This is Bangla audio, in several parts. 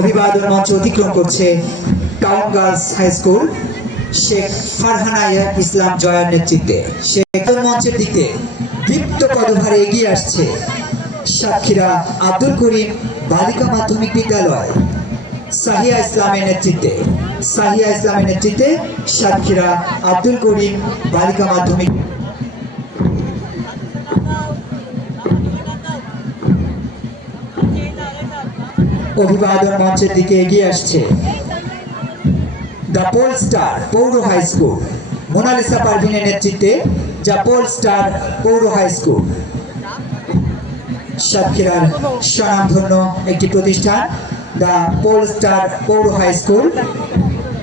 অভিবাদন মঞ্চ অতিক্রম করছে town girls high school Sheikh Farhana Islam জয়ার নেতৃত্বে। শেখ মঞ্চের দিকে দীপ্ত পদভারে এগিয়ে আসছে সাতক্ষীরা আব্দুল করিম বালিকা মাধ্যমিক বিদ্যালয় সাহিয়া ইসলামের নেতৃত্বে। সাতক্ষীরা আব্দুল করিম বালিকা মাধ্যমিক। অভিবাদন মঞ্চের দিকে এগিয়ে আসছে দ্য পোল স্টার পৌর হাই স্কুল মোনালিসা পারভিনের নেতৃত্বে দ্য পোল স্টার পৌর হাই স্কুল সাতক্ষীরার স্বনামধন্য একটি প্রতিষ্ঠান দ্য পোল স্টার পৌর হাই স্কুল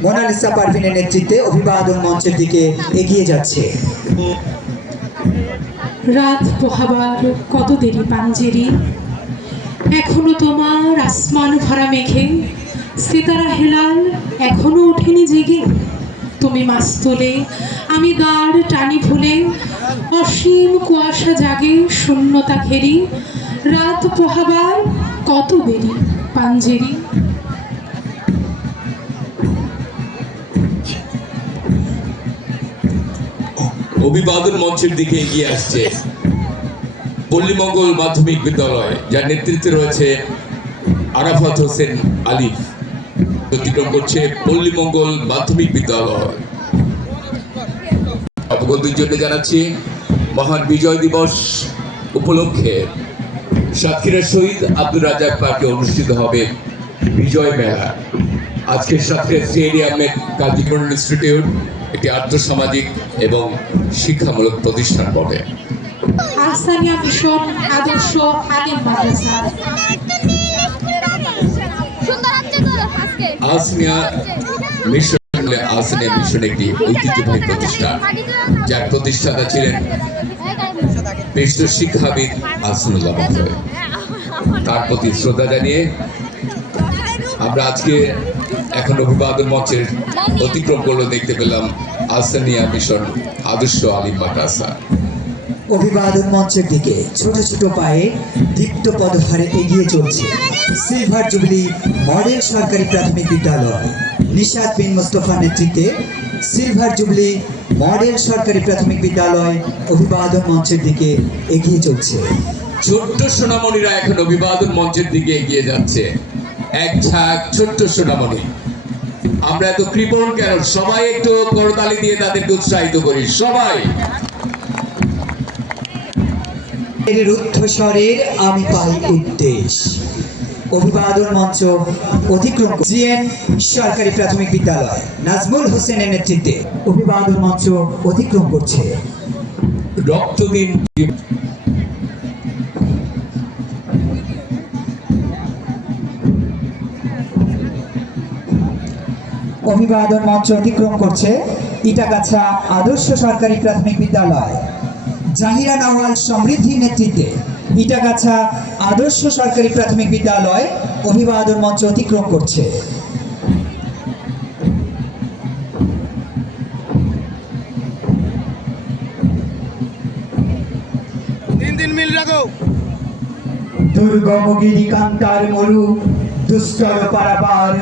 মোনালিসা পারভিনের নেতৃত্বে অভিবাদন মঞ্চের দিকে এগিয়ে যাচ্ছে। রাত পোহাবার কত দেরি পাঞ্জেরি, এখনো তোমার আসমান ভরা মেঘে সিতারা হেলাল এখনো ওঠেনি জেগে। তুমি মাস্তুলে আমি দাঁড় টানি ভুলে, অসীম কুয়াশা জাগে শূন্যতা ঘেরি। রাত পোহাবার কত দেরি পাঞ্জেরি। অভিবাদন মঞ্চের দিকে এগিয়ে আসছে পল্লীমঙ্গল মাধ্যমিক বিদ্যালয়, যার নেতৃত্বে রয়েছে আরাফাত হোসেন আলিফ। অতিক্রম করছে পল্লীমঙ্গল মাধ্যমিক বিদ্যালয়। অবগতির জন্য জানাচ্ছি মহান বিজয় দিবস উপলক্ষে সাতক্ষীরা শহীদ আব্দুর রাজ্জাক পার্কে অনুষ্ঠিত হবে বিজয় মেলা। আজকে সাতক্ষীরা স্টেডিয়ামে কাজী নজরুল ইনস্টিটিউট একটি আর্থসামাজিক এবং শিক্ষামূলক প্রতিষ্ঠান বটে। আহসানিয়া মিশন আদর্শ আলিম মাদ্রাসা। আহসানিয়া মিশন একটি ঐতিহ্যবাহী প্রতিষ্ঠান, যার প্রতিষ্ঠাতা ছিলেন বিশিষ্ট শিক্ষাবিদ আহসানুল্লাহ মহোদয়। তার প্রতি শ্রদ্ধা জানিয়ে আমরা আজকে এখন অভিবাদন মঞ্চের অতিক্রম করলো দেখতে পেলাম আহসানিয়া মিশন আদর্শ আলিম মাদ্রাসা। অভিবাদন মঞ্চের দিকে ছোট ছোট পায়ে দীপ্ত পদভারে এগিয়ে চলছে সিলভার জুবিলি মডেল সরকারি প্রাথমিক বিদ্যালয় নিশাত বিন মোস্তফার নেতৃত্বে। সিলভার জুবিলি মডেল সরকারি প্রাথমিক বিদ্যালয় অভিবাদন মঞ্চের দিকে এগিয়ে চলছে। ছোট্ট সোনামণিরা এখন অভিবাদন মঞ্চের দিকে এগিয়ে যাচ্ছে, এক ঝাঁক ছোট্ট সোনামণি। আমরা এত কৃপণ কেন? সবাই একটু করতালি দিয়ে তাদেরকে উৎসাহিত করি সবাই। রুদ্ধস্বরের আমি পাই উদ্দেশ। অভিবাদন মঞ্চ অতিক্রম জিএন সরকারি প্রাথমিক বিদ্যালয় নাজমুল হোসেনের নেতৃত্বে অভিবাদন মঞ্চ অতিক্রম করছে। রক্ত দিন। অভিবাদন মঞ্চ অতিক্রম করছে ইটাগাছা আদর্শ সরকারি প্রাথমিক বিদ্যালয় জাহিরা নওয়াল সমৃদ্ধির নেতৃত্বে। ইটাগাছা আদর্শ সরকারি প্রাথমিক বিদ্যালয় অভিবাদন মঞ্চ অতিক্রম করছে। দুর্গম গিরি কান্তার মরু দুস্তর পারাবার